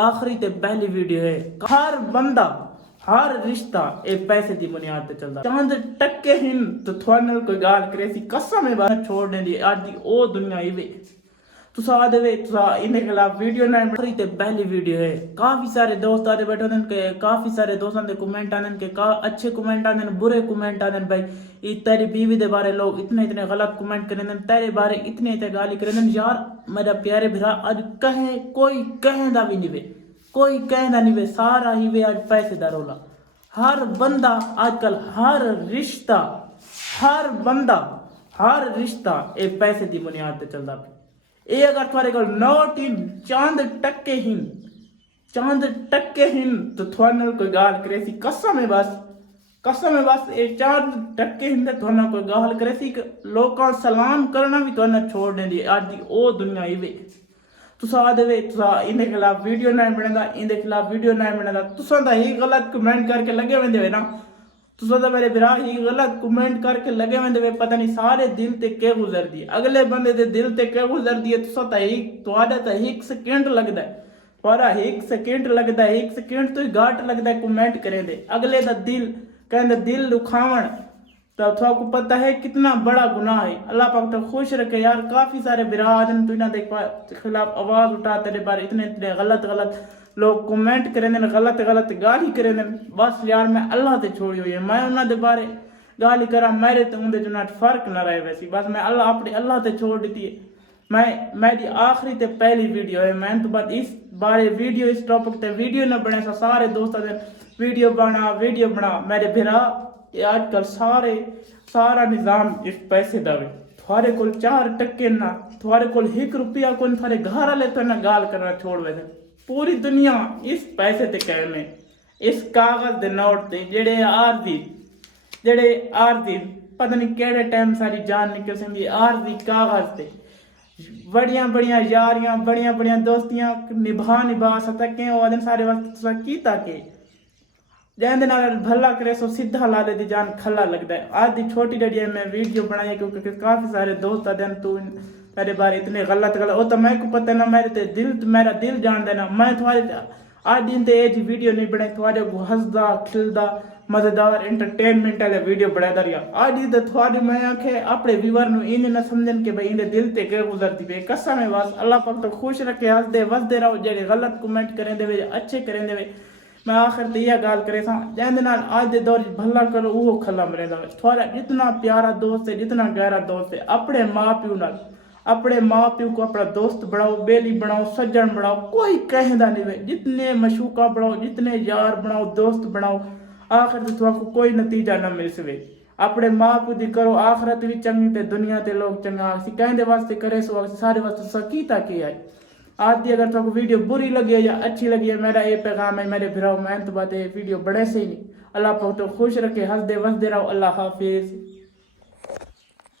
आखिरी ते पहली वीडियो है। हर बंदा हर रिश्ता एक पैसे की बुनियाद पे चलता। चंद टक्के हिन तो थोड़े कोई गाल करे सी कसम है बात छोड़ने दी आज दी ओ दुनिया ही वे तुसा आदे वे तुसा इनके खिलाफ वीडियो ना आखिरी ते पहली वीडियो है। काफी सारे दोस्त आदे बैठे होने के काफी सारे दोस्तों के कमेंट आने के अच्छे कमेंट आने बुरे कमेंट आने भाई तेरी बीवी दे बारे लोग इतने इतने गलत कमेंट करें तेरे बारे इतने इतने गाली करें यार मेरा प्यारे भरा आज कहे कोई कहदा भी नहीं वे कोई कहना नहीं वे सारा ही वे आज पैसे दा रोला। हर बंदा आजकल हर रिश्ता हर बंदा हर रिश्ता एक पैसे की बुनियाद पे चलता पे। ये अगर थोड़े को नोट इन चंद टक्के हिन तो थोड़े कोई गाल करे सी कसम है बस ये चंद टक्के हिन तो थोड़ा कोई गाल करे सी लोगों सलाम करना भी थोड़ा छोड़ने दी आज दी ओ दुनिया ही वे तुसा आदे वे तुसा इनके खिलाफ वीडियो ना बनेगा इनके खिलाफ वीडियो ना बनेगा तुसा दा ही गलत कमेंट करके लगे वेंदे वे ना तुसा दा मेरे बिरा ही गलत कमेंट करके लगे वेंदे वे पता नहीं सारे दिल ते के गुजरदी है अगले बंदे दे दिल ते के गुजरदी है तुसा ता ही तुआडा ता ही 1 सेकंड लगदा है थोड़ा 1 सेकंड लगदा है 1 सेकंड तो ही घाट लगदा है कमेंट करे दे अगले दा दिल कहंदे दिल दुखावण तो आपको पता है कितना बड़ा गुनाह है। अल्लाह पाक तो खुश रखे यार काफी सारे बिरादन तू ना देख खिलाफ आवाज उठा तेरे बारे इतने इतने गलत लोग कमेंट करें गलत गाली करें बस यार मैं अल्लाह ते छोड़ी हुई है मैं उन्होंने दे बारे गाली करा मेरे तो उनके जुना फर्क ना रहे वैसी बस मैं अल्लाह ते छोड़ दी है। मेरी आखिरी ते पहली वीडियो है मैं तो बाद इस बारे वीडियो इस टॉपिक ते वीडियो ना बने सारे दोस्तों ने वीडियो बना मेरे बिरा आजकल सारा निजाम इस पैसे दा वे थोड़े को 4 टक्के ना थोड़े को 1 रुपया को थोड़े घर वाले तो ना गाल करना छोड़ वे पूरी दुनिया इस पैसे ते कह में इस कागज दे नोट ते जेड़े आरजी पता नहीं केड़े टाइम सारी जान निकल सकती आरजी कागज ते बड़िया यारियां बड़िया दोस्तियां निभा सके ओदन सारे वक्त कीता के जैसे भला करे सो सीधा ला दे जान खला लगता है। आज दी छोटी डड़ी मैं वीडियो बनाई क्योंकि काफी सारे दोस्त आते तू तेरे बारे इतने गलत वो तो मैं को पता ना मेरा दिल जान देना मैं थोड़े आज दिन ते एज वीडियो नहीं बनाई थोड़े को हंसदा खिलदा मजेदार एंटरटेनमेंट वाले वीडियो बनादा रहा आज दिन थोड़ी मैं आखे अपने व्यूअर नु इन ना समझन के भाई इनके दिल ते के गुजरती पे कसम है बस अल्लाह पाक तो खुश रखे हंसदे वसदे रहो जेडे गलत कमेंट करें दे अच्छे करें दे मैं आखिर तो यह गाल करे जैसे आज के दौर भला करो वो खला मरेगा थोड़ा जितना प्यारा दोस्त है जितना गहरा दोस्त है अपने माँ प्यू को अपना दोस्त बनाओ बेली बनाओ सज्जन बनाओ कोई कहदा नहीं वे जितने मशूका बनाओ जितने यार बनाओ दोस्त बनाओ आखिर तो तुमको कोई नतीजा ना मिल सके अपने माँ प्यू दी करो आखिरत भी चंगी ते दुनिया ते लोग चंगा कहते वास्ते करे सो सारे वास्ते सकीता किया है। आज दी अगर तुमको वीडियो बुरी लगी है या अच्छी लगी है मेरा ये पैगाम है मेरे भिराओ मैं तो बात वीडियो बड़े से ही नहीं अल्लाह पाक तो खुश रखे हंसदे वसदे रहो अल्लाह हाफिज।